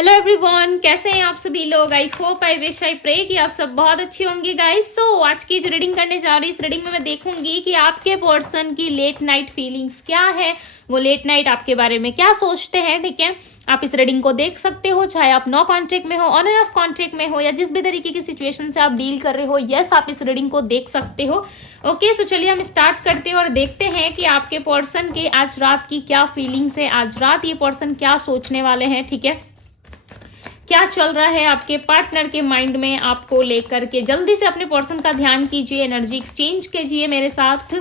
Hello everyone, कैसे हैं आप सभी लोग। I hope I wish I pray कि आप सब बहुत अच्छे होंगे गाइस। सो आज की जो रीडिंग करने जा रही हूँ, इस रीडिंग में मैं देखूंगी कि आपके पर्सन की लेट नाइट फीलिंग्स क्या है, वो लेट नाइट आपके बारे में क्या सोचते हैं। ठीक है, आप इस रीडिंग को देख सकते हो, चाहे आप नो कॉन्टेक्ट में हो, ऑन एंड ऑफ कॉन्टेक्ट में हो, या जिस भी तरीके की सिचुएशन से आप डील कर रहे हो, यस आप इस रीडिंग को देख सकते हो। ओके, सो चलिए हम स्टार्ट करते हैं और देखते हैं कि आपके पर्सन के आज रात की क्या फीलिंग्स है, आज रात ये पर्सन क्या सोचने वाले हैं। ठीक है, क्या चल रहा है आपके पार्टनर के माइंड में आपको लेकर के। जल्दी से अपने पर्सन का ध्यान कीजिए, एनर्जी एक्सचेंज कीजिए मेरे साथ।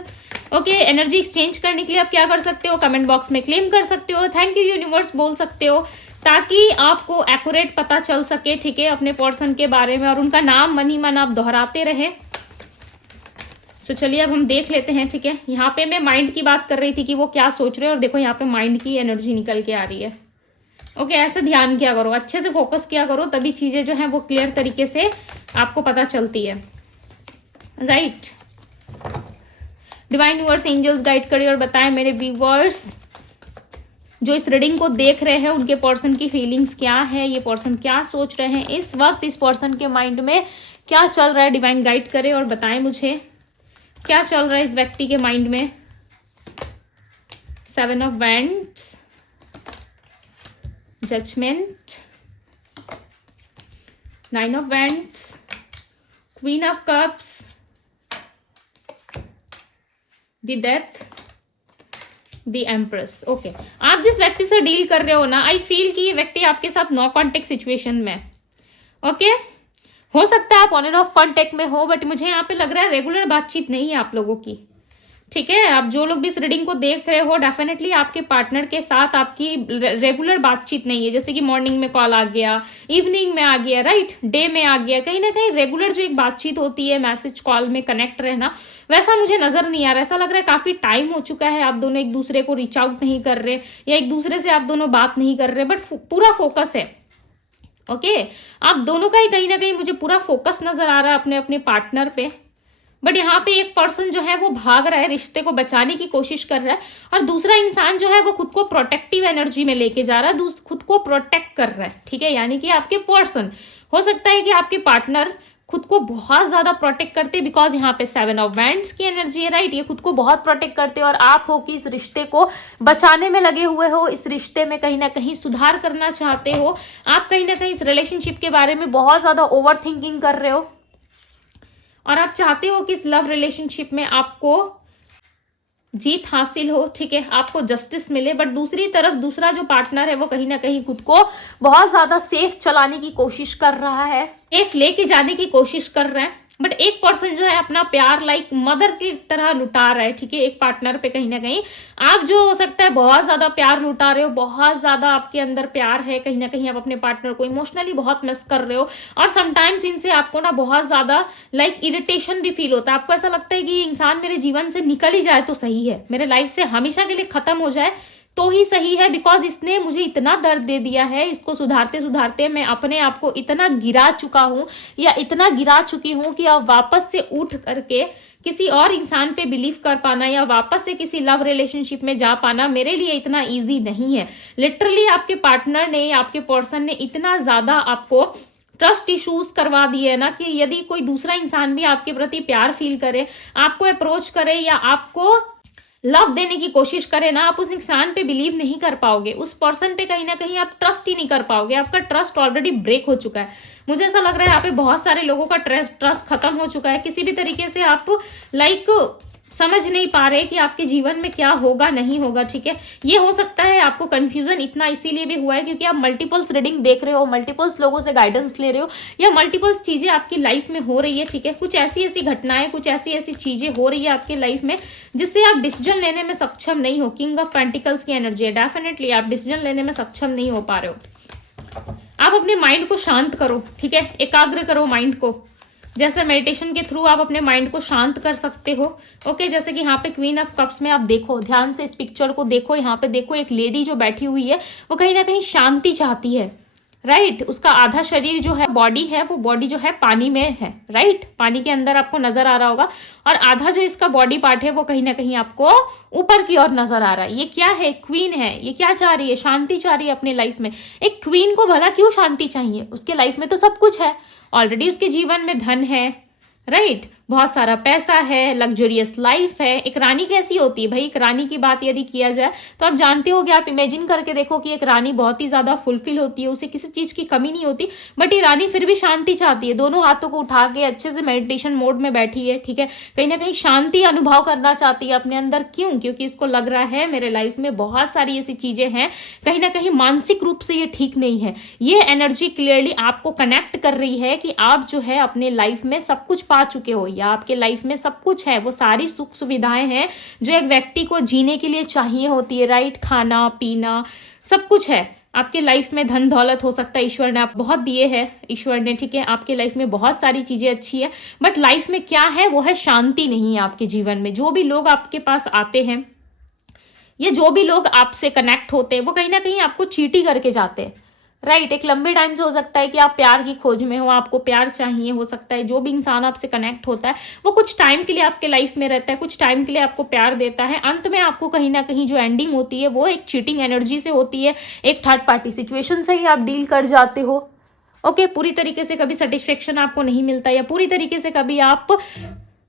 ओके, एनर्जी एक्सचेंज करने के लिए आप क्या कर सकते हो, कमेंट बॉक्स में क्लेम कर सकते हो, थैंक यू यूनिवर्स बोल सकते हो, ताकि आपको एक्यूरेट पता चल सके। ठीक है, अपने पर्सन के बारे में, और उनका नाम मन ही मन आप दोहराते रहे। सो चलिए अब हम देख लेते हैं। ठीक है, यहाँ पे मैं माइंड की बात कर रही थी कि वो क्या सोच रहे हैं, और देखो यहाँ पे माइंड की एनर्जी निकल के आ रही है। ओके, ऐसे ध्यान किया करो, अच्छे से फोकस किया करो, तभी चीजें जो है वो क्लियर तरीके से आपको पता चलती है। Right, divine universe angels guide करिए और बताएं मेरे व्यूवर्स जो इस रीडिंग को देख रहे हैं, उनके पर्सन की फीलिंग्स क्या है, ये पर्सन क्या सोच रहे हैं इस वक्त, इस पर्सन के माइंड में क्या चल रहा है। डिवाइन गाइड करे और बताएं मुझे क्या चल रहा है इस व्यक्ति के माइंड में। 7 of wands, judgment, 9 of wands, queen of cups, the death, the empress. Okay, आप जिस व्यक्ति से डील कर रहे हो ना, आई फील कि ये व्यक्ति आपके साथ नो कॉन्टेक्ट सिचुएशन में। ओके, हो सकता है आप ऑन एंड ऑफ कॉन्टेक्ट में हो, बट मुझे यहाँ पे लग रहा है रेगुलर बातचीत नहीं है आप लोगों की। ठीक है, आप जो लोग भी इस रीडिंग को देख रहे हो, डेफिनेटली आपके पार्टनर के साथ आपकी रेगुलर बातचीत नहीं है। जैसे कि मॉर्निंग में कॉल आ गया, इवनिंग में आ गया, राइट, डे में आ गया, कहीं ना कहीं रेगुलर जो एक बातचीत होती है, मैसेज कॉल में कनेक्ट रहना, वैसा मुझे नजर नहीं आ रहा। ऐसा लग रहा है काफी टाइम हो चुका है, आप दोनों एक दूसरे को रीच आउट नहीं कर रहे, या एक दूसरे से आप दोनों बात नहीं कर रहे, बट पूरा फोकस है। ओके, आप दोनों का ही कहीं ना कहीं मुझे पूरा फोकस नजर आ रहा है अपने अपने पार्टनर पे। बट यहाँ पे एक पर्सन जो है वो भाग रहा है, रिश्ते को बचाने की कोशिश कर रहा है, और दूसरा इंसान जो है वो खुद को प्रोटेक्टिव एनर्जी में लेके जा रहा है, खुद को प्रोटेक्ट कर रहा है। ठीक है, यानी कि आपके पर्सन, हो सकता है कि आपके पार्टनर खुद को बहुत ज्यादा प्रोटेक्ट करते हैं, बिकॉज यहाँ पे 7 ऑफ वैंड्स की एनर्जी है। राइट, ये खुद को बहुत प्रोटेक्ट करते हैं, और आप हो कि इस रिश्ते को बचाने में लगे हुए हो, इस रिश्ते में कहीं ना कहीं सुधार करना चाहते हो। आप कहीं ना कहीं इस रिलेशनशिप के बारे में बहुत ज्यादा ओवर थिंकिंग कर रहे हो, और आप चाहते हो कि इस लव रिलेशनशिप में आपको जीत हासिल हो। ठीक है, आपको जस्टिस मिले, बट दूसरी तरफ दूसरा जो पार्टनर है वो कहीं ना कहीं खुद को बहुत ज्यादा सेफ चलाने की कोशिश कर रहा है, सेफ लेके जाने की कोशिश कर रहा है। बट एक पर्सन जो है अपना प्यार लाइक मदर की तरह लुटा रहा है। ठीक है, एक पार्टनर पे कहीं ना कहीं आप जो हो सकता है बहुत ज्यादा प्यार लुटा रहे हो, बहुत ज्यादा आपके अंदर प्यार है, कहीं ना कहीं आप अपने पार्टनर को इमोशनली बहुत मिस कर रहे हो, और समटाइम्स इनसे आपको ना बहुत ज्यादा लाइक इरिटेशन भी फील होता है। आपको ऐसा लगता है कि ये इंसान मेरे जीवन से निकल ही जाए तो सही है, मेरे लाइफ से हमेशा के लिए खत्म हो जाए तो ही सही है, बिकॉज इसने मुझे इतना दर्द दे दिया है, इसको सुधारते सुधारते मैं अपने आप को इतना गिरा चुका हूं, या इतना गिरा चुकी हूं कि अब वापस से उठ करके किसी और इंसान पे बिलीव कर पाना, या वापस से किसी लव रिलेशनशिप में जा पाना मेरे लिए इतना इजी नहीं है। लिटरली आपके पार्टनर ने, आपके पर्सन ने इतना ज्यादा आपको ट्रस्ट इश्यूज करवा दिए ना, कि यदि कोई दूसरा इंसान भी आपके प्रति प्यार फील करे, आपको अप्रोच करे, या आपको लव देने की कोशिश करे ना, आप उस इंसान पे बिलीव नहीं कर पाओगे, उस पर्सन पे कहीं ना कहीं आप ट्रस्ट ही नहीं कर पाओगे। आपका ट्रस्ट ऑलरेडी ब्रेक हो चुका है। मुझे ऐसा लग रहा है यहाँ पे बहुत सारे लोगों का ट्रस्ट खत्म हो चुका है। किसी भी तरीके से आप लाइक समझ नहीं पा रहे कि आपके जीवन में क्या होगा नहीं होगा। ठीक है, ये हो सकता है आपको कंफ्यूजन इतना इसीलिए भी हुआ है क्योंकि आप मल्टीपल्स रीडिंग देख रहे हो, मल्टीपल्स लोगों से गाइडेंस ले रहे हो, या मल्टीपल्स चीजें आपकी लाइफ में हो रही है। ठीक है, कुछ ऐसी ऐसी घटनाएं, कुछ ऐसी ऐसी चीजें हो रही है आपकी लाइफ में जिससे आप डिसीजन लेने में सक्षम नहीं हो। किंग ऑफ पेंटिकल्स की एनर्जी है, डेफिनेटली आप डिसीजन लेने में सक्षम नहीं हो पा रहे हो। आप अपने माइंड को शांत करो। ठीक है, एकाग्र करो माइंड को, जैसे मेडिटेशन के थ्रू आप अपने माइंड को शांत कर सकते हो। ओके, जैसे कि यहाँ पे क्वीन ऑफ कप्स में आप देखो, ध्यान से इस पिक्चर को देखो, यहाँ पे देखो एक लेडी जो बैठी हुई है वो कहीं ना कहीं शांति चाहती है। राइट। उसका आधा शरीर जो है बॉडी है, वो बॉडी जो है पानी में है, राइट, पानी के अंदर आपको नजर आ रहा होगा, और आधा जो इसका बॉडी पार्ट है वो कहीं ना कहीं आपको ऊपर की ओर नजर आ रहा है। ये क्या है? क्वीन है। ये क्या चाह रही है? शांति चाह रही है अपने लाइफ में। एक क्वीन को भला क्यों शांति चाहिए? उसके लाइफ में तो सब कुछ है ऑलरेडी, उसके जीवन में धन है, राइट, बहुत सारा पैसा है, लग्जरियस लाइफ है। एक रानी कैसी होती है भाई? एक रानी की बात यदि किया जाए तो आप जानते हो कि आप इमेजिन करके देखो कि एक रानी बहुत ही ज्यादा फुलफिल होती है, उसे किसी चीज की कमी नहीं होती, बट ये रानी फिर भी शांति चाहती है। दोनों हाथों को उठा के अच्छे से मेडिटेशन मोड में बैठी है, ठीक है, कहीं ना कहीं शांति अनुभव करना चाहती है अपने अंदर। क्यों? क्योंकि इसको लग रहा है मेरे लाइफ में बहुत सारी ऐसी चीजें हैं, कहीं ना कहीं मानसिक रूप से ये ठीक नहीं है। ये एनर्जी क्लियरली आपको कनेक्ट कर रही है कि आप जो है अपने लाइफ में सब कुछ पा चुके हो, या आपके लाइफ में सब कुछ है, वो सारी सुख सुविधाएं हैं जो एक व्यक्ति को जीने के लिए चाहिए होती है, राइट, खाना पीना सब कुछ है आपके लाइफ में। धन दौलत हो सकता है ईश्वर ने आप बहुत दिए हैं, ईश्वर ने, ठीक है, आपके लाइफ में बहुत सारी चीजें अच्छी है, बट लाइफ में क्या है? वो है शांति नहीं है आपके जीवन में। जो भी लोग आपके पास आते हैं, ये जो भी लोग आपसे कनेक्ट होते हैं, वो कहीं ना कहीं आपको चीटी करके जाते हैं, राइट। एक लंबे टाइम से हो सकता है कि आप प्यार की खोज में हो, आपको प्यार चाहिए, हो सकता है जो भी इंसान आपसे कनेक्ट होता है वो कुछ टाइम के लिए आपके लाइफ में रहता है, कुछ टाइम के लिए आपको प्यार देता है, अंत में आपको कहीं ना कहीं जो एंडिंग होती है वो एक चीटिंग एनर्जी से होती है, एक थर्ड पार्टी सिचुएशन से ही आप डील कर जाते हो। ओके, पूरी तरीके से कभी सेटिस्फेक्शन आपको नहीं मिलता, या पूरी तरीके से कभी आप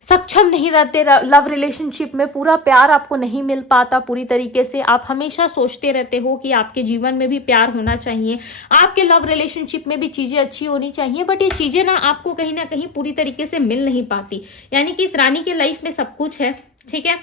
सक्षम नहीं रहते लव रिलेशनशिप में, पूरा प्यार आपको नहीं मिल पाता पूरी तरीके से। आप हमेशा सोचते रहते हो कि आपके जीवन में भी प्यार होना चाहिए, आपके लव रिलेशनशिप में भी चीज़ें अच्छी होनी चाहिए, बट ये चीज़ें ना आपको कहीं ना कहीं पूरी तरीके से मिल नहीं पाती। यानी कि इस रानी के लाइफ में सब कुछ है, ठीक है,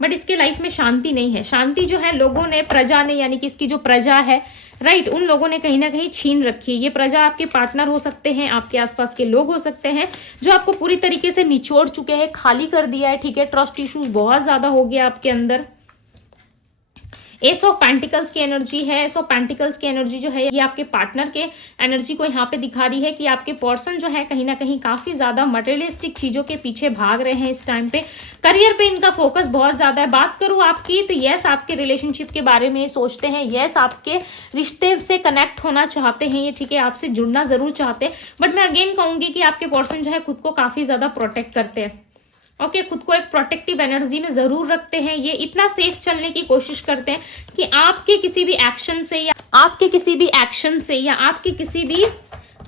बट इसके लाइफ में शांति नहीं है। शांति जो है लोगों ने, प्रजा ने, यानी कि इसकी जो प्रजा है, राइट, उन लोगों ने कहीं ना कहीं छीन रखी है। ये प्रजा आपके पार्टनर हो सकते हैं, आपके आसपास के लोग हो सकते हैं, जो आपको पूरी तरीके से निचोड़ चुके हैं, खाली कर दिया है, ठीक है, ट्रस्ट इश्यूज बहुत ज्यादा हो गया आपके अंदर। एस ऑफ पेंटिकल्स की एनर्जी है। एस ऑफ पेंटिकल्स की एनर्जी जो है ये आपके पार्टनर के एनर्जी को यहाँ पे दिखा रही है कि आपके पर्सन जो है कहीं ना कहीं काफी ज्यादा मटेरियलिस्टिक चीजों के पीछे भाग रहे हैं इस टाइम पे। करियर पे इनका फोकस बहुत ज्यादा है। बात करूँ आपकी तो यस, आपके रिलेशनशिप के बारे में सोचते हैं, यस आपके रिश्ते से कनेक्ट होना चाहते हैं ये, ठीक है, आपसे जुड़ना जरूर चाहते हैं, बट मैं अगेन कहूंगी कि आपके पर्सन जो है खुद को काफी ज्यादा प्रोटेक्ट करते हैं। ओके, खुद को एक प्रोटेक्टिव एनर्जी में जरूर रखते हैं। ये इतना सेफ चलने की कोशिश करते हैं कि आपके किसी भी एक्शन से या आपके किसी भी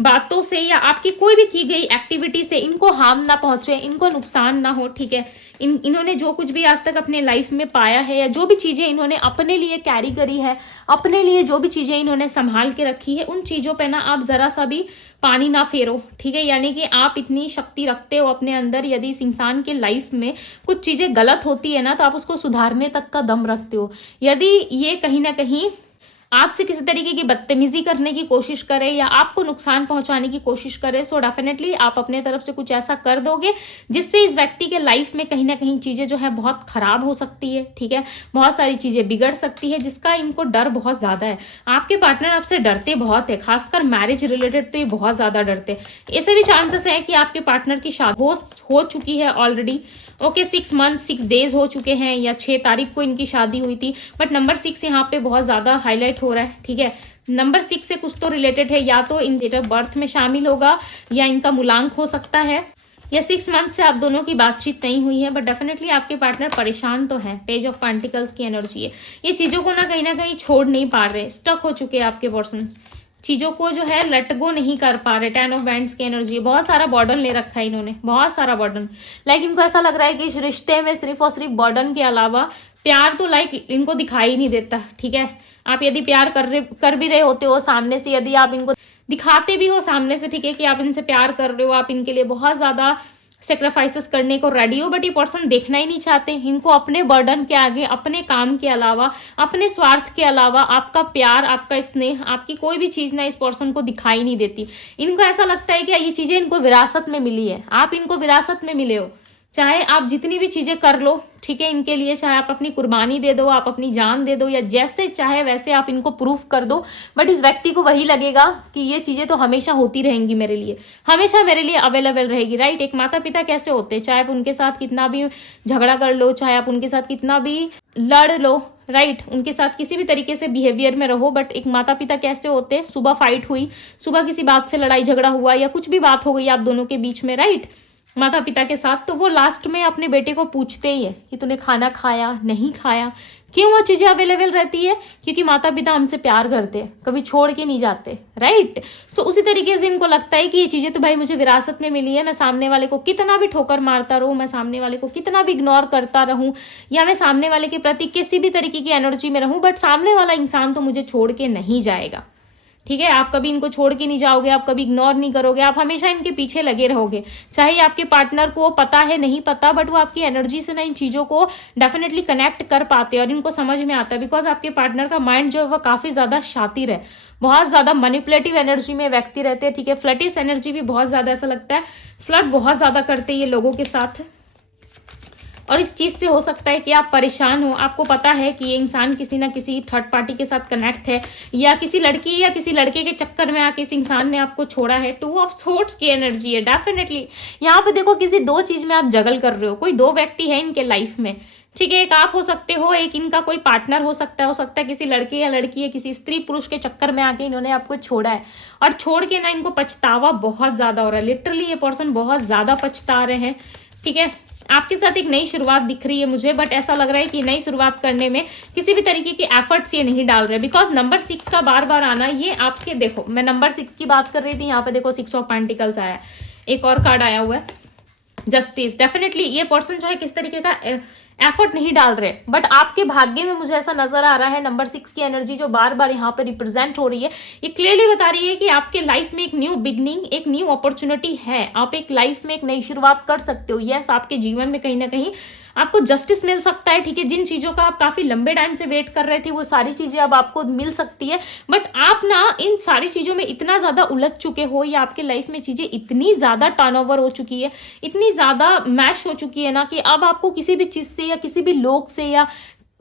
बातों से या आपकी कोई भी की गई एक्टिविटी से इनको हार्म ना पहुंचे, इनको नुकसान ना हो, ठीक है। इन्होंने जो कुछ भी आज तक अपने लाइफ में पाया है, या जो भी चीज़ें इन्होंने अपने लिए कैरी करी है, अपने लिए जो भी चीज़ें इन्होंने संभाल के रखी है, उन चीज़ों पे ना आप ज़रा सा भी पानी ना फेरो, ठीक है। यानी कि आप इतनी शक्ति रखते हो अपने अंदर, यदि इस इंसान के लाइफ में कुछ चीज़ें गलत होती है ना, तो आप उसको सुधारने तक का दम रखते हो। यदि ये कहीं ना कहीं आपसे किसी तरीके की बदतमीजी करने की कोशिश करे या आपको नुकसान पहुंचाने की कोशिश करे, सो डेफिनेटली आप अपने तरफ से कुछ ऐसा कर दोगे जिससे इस व्यक्ति के लाइफ में कहीं ना कहीं चीज़ें जो है बहुत खराब हो सकती है, ठीक है, बहुत सारी चीज़ें बिगड़ सकती है, जिसका इनको डर बहुत ज़्यादा है। आपके पार्टनर आपसे डरते बहुत है, खासकर मैरिज रिलेटेड तो ये बहुत ज़्यादा डरते। ऐसे भी चांसेस है कि आपके पार्टनर की शादी हो चुकी है ऑलरेडी। ओके, 6 मंथ 6 डेज हो चुके हैं, या 6 तारीख को इनकी शादी हुई थी, बट नंबर 6 यहाँ पे बहुत ज़्यादा हाईलाइट हो रहा है, ठीक है। नंबर 6 से कुछ तो रिलेटेड है, या तो इन डेट ऑफ बर्थ में शामिल होगा, या इनका मूलांक हो सकता है, या 6 मंथ से आप दोनों की बातचीत नहीं हुई है, बट डेफिनेटली आपके पार्टनर परेशान तो है। पेज ऑफ पेंटिकल्स की एनर्जी है, ये चीज़ों को ना कहीं छोड़ नहीं पा रहे, स्टक हो चुके हैं आपके पर्सन, चीज़ों को जो है लेट गो नहीं कर पा रहे। 10 ऑफ बैंड्स की एनर्जी है, बहुत सारा बर्डन ले रखा है इन्होंने, बहुत सारा बर्डन। लाइक इनको ऐसा लग रहा है कि इस रिश्ते में सिर्फ और सिर्फ बर्डन के अलावा प्यार तो लाइक इनको दिखाई नहीं देता, ठीक है। आप यदि प्यार कर भी रहे होते हो सामने से, यदि आप इनको दिखाते भी हो सामने से, ठीक है, कि आप इनसे प्यार कर रहे हो, आप इनके लिए बहुत ज़्यादा सेक्रीफाइसेस करने को रेडी हो, बट ये पर्सन देखना ही नहीं चाहते। इनको अपने बर्डन के आगे, अपने काम के अलावा, अपने स्वार्थ के अलावा आपका प्यार, आपका स्नेह, आपकी कोई भी चीज़ ना इस पर्सन को दिखाई नहीं देती। इनको ऐसा लगता है कि ये चीज़ें इनको विरासत में मिली है, आप इनको विरासत में मिले हो, चाहे आप जितनी भी चीज़ें कर लो, ठीक है, इनके लिए, चाहे आप अपनी कुर्बानी दे दो, आप अपनी जान दे दो, या जैसे चाहे वैसे आप इनको प्रूफ कर दो, बट इस व्यक्ति को वही लगेगा कि ये चीज़ें तो हमेशा होती रहेंगी मेरे लिए, हमेशा मेरे लिए अवेलेबल रहेगी, राइट। एक माता पिता कैसे होते हैं, चाहे आप उनके साथ कितना भी झगड़ा कर लो, चाहे आप उनके साथ कितना भी लड़ लो, राइट उनके साथ किसी भी तरीके से बिहेवियर में रहो, बट एक माता पिता कैसे होते हैं, सुबह फाइट हुई, सुबह किसी बात से लड़ाई झगड़ा हुआ या कुछ भी बात हो गई आप दोनों के बीच में, राइट माता पिता के साथ, तो वो लास्ट में अपने बेटे को पूछते ही है कि तूने खाना खाया नहीं खाया। क्यों वो चीज़ें अवेलेबल रहती है? क्योंकि माता पिता हमसे प्यार करते हैं, कभी छोड़ के नहीं जाते, राइट। सो उसी तरीके से इनको लगता है कि ये चीज़ें तो भाई मुझे विरासत में मिली है, मैं सामने वाले को कितना भी ठोकर मारता रहूँ, मैं सामने वाले को कितना भी इग्नोर करता रहूँ, या मैं सामने वाले के प्रति किसी भी तरीके की एनर्जी में रहूँ, बट सामने वाला इंसान तो मुझे छोड़ के नहीं जाएगा, ठीक है। आप कभी इनको छोड़ के नहीं जाओगे, आप कभी इग्नोर नहीं करोगे, आप हमेशा इनके पीछे लगे रहोगे, चाहे आपके पार्टनर को पता है नहीं पता, बट वो आपकी एनर्जी से ना इन चीज़ों को डेफिनेटली कनेक्ट कर पाते हैं और इनको समझ में आता है, बिकॉज आपके पार्टनर का माइंड जो है वो काफ़ी ज़्यादा शातिर है, बहुत ज़्यादा मैनिपुलेटिव एनर्जी में व्यक्ति रहते हैं, ठीक है। फ्लर्टिश एनर्जी भी बहुत ज़्यादा, ऐसा लगता है फ्लर्ट बहुत ज़्यादा करते हैं ये लोगों के साथ, और इस चीज़ से हो सकता है कि आप परेशान हो, आपको पता है कि ये इंसान किसी ना किसी थर्ड पार्टी के साथ कनेक्ट है, या किसी लड़की या किसी लड़के के चक्कर में आके इस इंसान ने आपको छोड़ा है। 2 ऑफ सोर्ड्स की एनर्जी है डेफिनेटली। यहाँ पे देखो किसी दो चीज़ में आप जगल कर रहे हो, कोई दो व्यक्ति है इनके लाइफ में, ठीक है। एक आप हो सकते हो, एक इनका कोई पार्टनर हो सकता है किसी लड़के या लड़की या किसी स्त्री पुरुष के चक्कर में आके इन्होंने आपको छोड़ा है, और छोड़ के ना इनको पछतावा बहुत ज़्यादा हो रहा है, लिटरली ये पर्सन बहुत ज़्यादा पछता रहे हैं, ठीक है। आपके साथ एक नई शुरुआत दिख रही है मुझे, बट ऐसा लग रहा है कि नई शुरुआत करने में किसी भी तरीके की एफर्ट्स ये नहीं डाल रहे, बिकॉज नंबर 6 का बार बार आना, ये आपके, देखो मैं नंबर 6 की बात कर रही थी, यहाँ पे देखो 6 ऑफ पेंटिकल्स आया, एक और कार्ड आया हुआ है जस्टिस। डेफिनेटली ये पर्सन जो है किस तरीके का एफर्ट नहीं डाल रहे, बट आपके भाग्य में मुझे ऐसा नजर आ रहा है नंबर 6 की एनर्जी जो बार बार यहाँ पे रिप्रेजेंट हो रही है, ये क्लियरली बता रही है कि आपके लाइफ में एक न्यू बिगनिंग, एक न्यू अपॉर्चुनिटी है, आप एक लाइफ में एक नई शुरुआत कर सकते हो। यस, आपके जीवन में कहीं ना कहीं आपको जस्टिस मिल सकता है, ठीक है। जिन चीज़ों का आप काफ़ी लंबे टाइम से वेट कर रहे थे वो सारी चीज़ें अब आपको मिल सकती है, बट आप ना इन सारी चीज़ों में इतना ज़्यादा उलझ चुके हो, या आपके लाइफ में चीज़ें इतनी ज़्यादा टर्नओवर हो चुकी है, इतनी ज़्यादा मैश हो चुकी है ना, कि अब आपको किसी भी चीज़ से या किसी भी लोग से या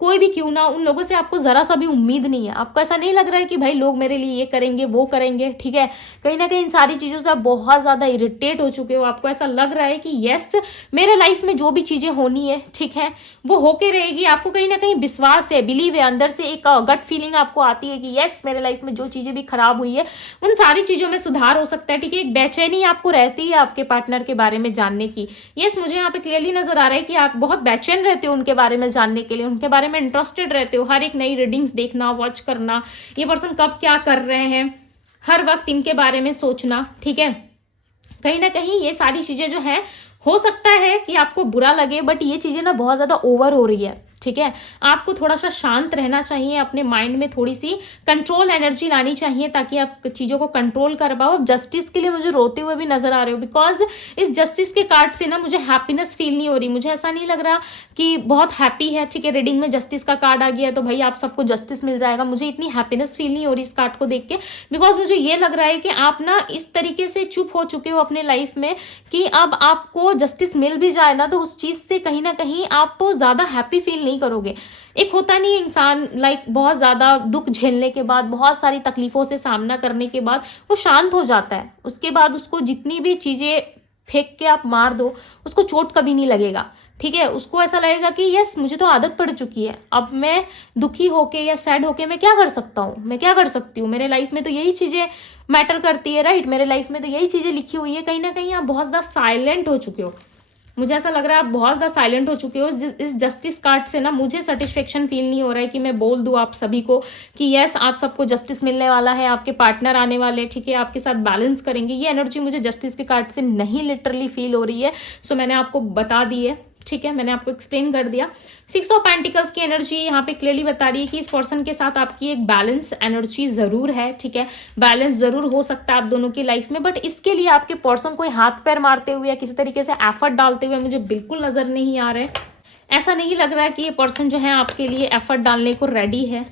कोई भी क्यों ना, उन लोगों से आपको ज़रा सा भी उम्मीद नहीं है। आपको ऐसा नहीं लग रहा है कि भाई लोग मेरे लिए ये करेंगे वो करेंगे, ठीक है। कहीं ना कहीं इन सारी चीज़ों से आप बहुत ज़्यादा इरिटेट हो चुके हो, आपको ऐसा लग रहा है कि यस मेरे लाइफ में जो भी चीज़ें होनी है, ठीक है, वो होके रहेगी। आपको कहीं ना कहीं विश्वास है, बिलीव है, अंदर से एक गट फीलिंग आपको आती है कि यस मेरे लाइफ में जो चीज़ें भी खराब हुई है उन सारी चीज़ों में सुधार हो सकता है, ठीक है। एक बेचैनी आपको रहती है आपके पार्टनर के बारे में जानने की। यस, मुझे यहाँ पे क्लियरली नजर आ रहा है कि आप बहुत बेचैन रहते हो उनके बारे में जानने के लिए, उनके बारे में इंटरेस्टेड रहते हो, हर एक नई रीडिंग्स देखना, वॉच करना, ये पर्सन कब क्या कर रहे हैं, हर वक्त इनके बारे में सोचना, ठीक है। कहीं ना कहीं ये सारी चीजें जो है, हो सकता है कि आपको बुरा लगे, बट ये चीजें ना बहुत ज्यादा ओवर हो रही है, ठीक है। आपको थोड़ा सा शांत रहना चाहिए, अपने माइंड में थोड़ी सी कंट्रोल एनर्जी लानी चाहिए ताकि आप चीज़ों को कंट्रोल कर पाओ। जस्टिस के लिए मुझे रोते हुए भी नजर आ रहे हो, बिकॉज इस जस्टिस के कार्ड से ना मुझे हैप्पीनेस फील नहीं हो रही, मुझे ऐसा नहीं लग रहा कि बहुत हैप्पी है, ठीक है। रीडिंग में जस्टिस का कार्ड आ गया तो भाई आप सबको जस्टिस मिल जाएगा, मुझे इतनी हैप्पीनेस फील नहीं हो रही इस कार्ड को देख के, बिकॉज मुझे ये लग रहा है कि आप ना इस तरीके से चुप हो चुके हो अपने लाइफ में कि अब आपको जस्टिस मिल भी जाए ना तो उस चीज़ से कहीं ना कहीं आप ज़्यादा हैप्पी फील नहीं करोगे। एक होता नहीं इंसान लाइक बहुत ज़्यादा दुख झेलने के बाद, बहुत सारी तकलीफ़ों से सामना करने के बाद वो शांत हो जाता है, उसके बाद उसको जितनी भी चीज़ें फेंक के आप मार दो उसको चोट कभी नहीं लगेगा, ठीक है। उसको ऐसा लगेगा कि यस मुझे तो आदत पड़ चुकी है, अब मैं दुखी होके या सैड होके मैं क्या कर सकता हूँ, मैं क्या कर सकती हूँ, मेरे लाइफ में तो यही चीज़ें मैटर करती है, राइट, मेरे लाइफ में तो यही चीज़ें लिखी हुई है। कहीं ना कहीं आप बहुत ज़्यादा साइलेंट हो चुके हो, मुझे ऐसा लग रहा है आप बहुत ज़्यादा साइलेंट हो चुके हो। इस जस्टिस कार्ड से ना मुझे सेटिस्फेक्शन फील नहीं हो रहा है कि मैं बोल दूँ आप सभी को कि यस आप सबको जस्टिस मिलने वाला है, आपके पार्टनर आने वाले, ठीक है, आपके साथ बैलेंस करेंगे। ये एनर्जी मुझे जस्टिस के कार्ड से नहीं लिटरली फील हो रही है, सो मैंने आपको बता दी है, ठीक है, मैंने आपको एक्सप्लेन कर दिया। 6 ऑफ पेंटिकल्स की एनर्जी यहाँ पे क्लियरली बता रही है कि इस पर्सन के साथ आपकी एक बैलेंस एनर्जी जरूर है, ठीक है, बैलेंस जरूर हो सकता है आप दोनों की लाइफ में, बट इसके लिए आपके पर्सन कोई हाथ पैर मारते हुए या किसी तरीके से एफर्ट डालते हुए मुझे बिल्कुल नजर नहीं आ रहा है। ऐसा नहीं लग रहा है कि ये पर्सन जो है आपके लिए एफर्ट डालने को रेडी है,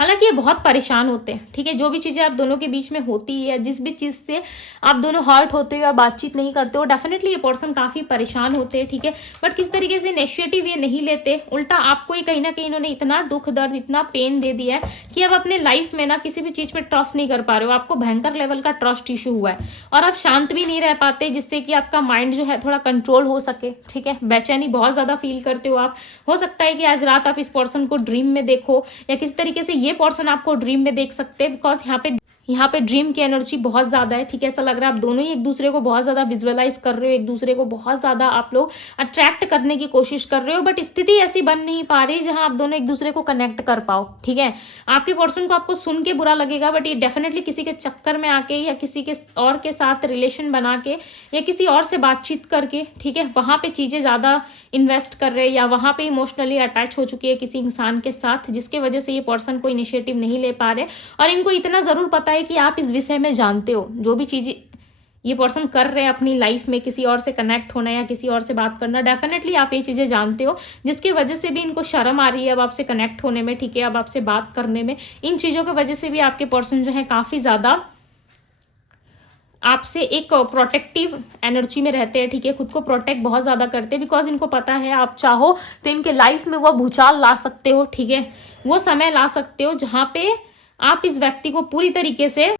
हालांकि ये बहुत परेशान होते हैं, ठीक है। जो भी चीज़ें आप दोनों के बीच में होती है, जिस भी चीज़ से आप दोनों हर्ट होते हो या बातचीत नहीं करते हो, डेफिनेटली ये पर्सन काफ़ी परेशान होते हैं, ठीक है। बट किस तरीके से इनिशिएटिव ये नहीं लेते, उल्टा आपको ही कहीं ना कहीं इन्होंने इतना दुख दर्द, इतना पेन दे दिया है कि अब अपने लाइफ में ना किसी भी चीज़ पर ट्रस्ट नहीं कर पा रहे हो। आपको भयंकर लेवल का ट्रस्ट इशू हुआ है और आप शांत भी नहीं रह पाते, जिससे कि आपका माइंड जो है थोड़ा कंट्रोल हो सके, ठीक है। बेचैनी बहुत ज़्यादा फील करते हो आप। हो सकता है कि आज रात आप इस पर्सन को ड्रीम में देखो, या किस तरीके से ये पर्सन आपको ड्रीम में देख सकते हैं, बिकॉज यहाँ पे ड्रीम की एनर्जी बहुत ज़्यादा है, ठीक है। ऐसा लग रहा है आप दोनों ही एक दूसरे को बहुत ज़्यादा विजुअलाइज कर रहे हो, एक दूसरे को बहुत ज़्यादा आप लोग अट्रैक्ट करने की कोशिश कर रहे हो, बट स्थिति ऐसी बन नहीं पा रही जहाँ आप दोनों एक दूसरे को कनेक्ट कर पाओ, ठीक है। आपके पर्सन को आपको सुन के बुरा लगेगा, बट ये डेफिनेटली किसी के चक्कर में आके या किसी के और के साथ रिलेशन बना के या किसी और से बातचीत करके, ठीक है, वहाँ पे चीज़ें ज़्यादा इन्वेस्ट कर रहे हैं या वहाँ पे इमोशनली अटैच हो चुकी है किसी इंसान के साथ, जिसके वजह से ये पर्सन को इनिशिएटिव नहीं ले पा रहे। और इनको इतना ज़रूर पता है कि आप इस विषय में जानते हो, जो भी चीज़ें ये पर्सन कर रहे हैं अपनी लाइफ में, किसी और से कनेक्ट होना या किसी और से बात करना, डेफिनेटली आप ये चीज़ें जानते हो, जिसकी वजह से भी इनको शर्म आ रही है अब आपसे कनेक्ट होने में, ठीक है, अब आपसे बात करने में। इन चीज़ों की वजह से भी आपके पर्सन जो है काफ़ी ज़्यादा आपसे एक प्रोटेक्टिव एनर्जी में रहते हैं, ठीक है। खुद को प्रोटेक्ट बहुत ज़्यादा करते हैं, बिकॉज इनको पता है आप चाहो तो इनके लाइफ में वो भूचाल ला सकते हो, ठीक है, वो समय ला सकते हो जहाँ पे आप इस व्यक्ति को पूरी तरीके से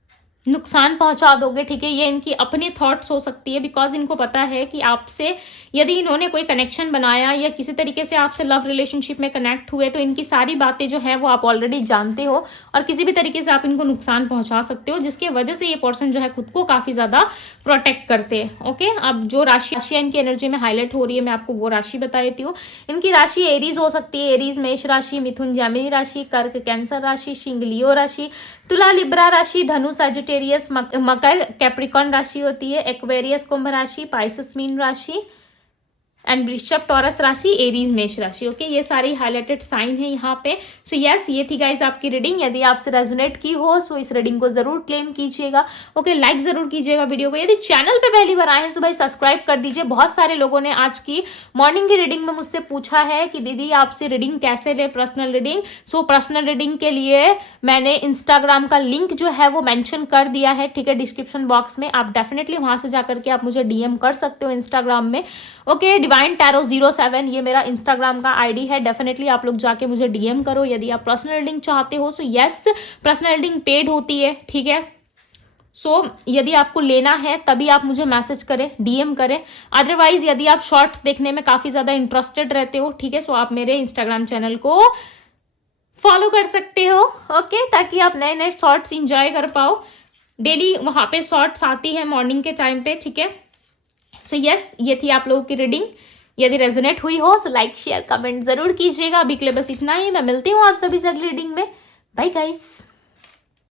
नुकसान पहुंचा दोगे, ठीक है। ये इनकी अपनी थॉट्स हो सकती है, बिकॉज इनको पता है कि आपसे यदि इन्होंने कोई कनेक्शन बनाया या किसी तरीके से आपसे लव रिलेशनशिप में कनेक्ट हुए, तो इनकी सारी बातें जो है वो आप ऑलरेडी जानते हो और किसी भी तरीके से आप इनको नुकसान पहुंचा सकते हो, जिसकी वजह से ये पर्सन जो है खुद को काफ़ी ज़्यादा प्रोटेक्ट करते हैं, ओके। अब जो राशि इनकी एनर्जी में हाईलाइट हो रही है, मैं आपको वो राशि बता देती हूँ। इनकी राशि एरीज हो सकती है, एरीज मेष राशि, मिथुन जेमिनी राशि, कर्क कैंसर राशि, सिंह लियो राशि, तुला लिब्रा राशि, धनु सजिटेरियस मकर कैप्रिकॉन राशि होती है, एक्वेरियस कुंभ राशि, पाइसेस मीन राशि एंड वृषभ टॉरस राशि, एरीज मेष राशि, ओके। ये सारी हाईलाइटेड साइन है यहाँ पे। सो यस, ये थी गाइज आपकी रीडिंग। यदि आपसे रेजोनेट की हो सो इस रीडिंग को जरूर क्लेम कीजिएगा, ओके। लाइक जरूर कीजिएगा वीडियो को। यदि चैनल पे पहली बार आए हैं तो भाई सब्सक्राइब कर दीजिए। बहुत सारे लोगों ने आज की मॉर्निंग की रीडिंग में मुझसे पूछा है कि दीदी आपसे रीडिंग कैसे ले, personal reading. So personal reading के लिए मैंने इंस्टाग्राम का लिंक जो है वो मेंशन कर दिया है, ठीक है, डिस्क्रिप्शन बॉक्स में। आप डेफिनेटली वहां से जाकर के आप मुझे डीएम कर सकते हो इंस्टाग्राम में, ओके। डिवाइन टैरो 07 ये मेरा इंस्टाग्राम का आईडी है। डेफिनेटली आप लोग जाके मुझे डीएम करो यदि आप पर्सनल रीडिंग चाहते हो। So yes, personal reading paid होती है, ठीक है। सो यदि आपको लेना है तभी आप मुझे मैसेज करें, डीएम करें। अदरवाइज यदि आप शॉर्ट्स देखने में काफ़ी ज़्यादा इंटरेस्टेड रहते हो, ठीक है, सो आप मेरे इंस्टाग्राम चैनल को फॉलो कर सकते हो, ओके, ताकि आप नए नए शॉर्ट्स इंजॉय कर पाओ। डेली वहाँ पे शॉर्ट्स आती है मॉर्निंग के टाइम पे, ठीक है। सो यस, ये थी आप लोगों की रीडिंग। यदि रेजोनेट हुई हो तो लाइक शेयर कमेंट जरूर कीजिएगा। अभी के लिए बस इतना ही। मैं मिलती हूँ आप सभी से अगली रीडिंग में। Bye guys.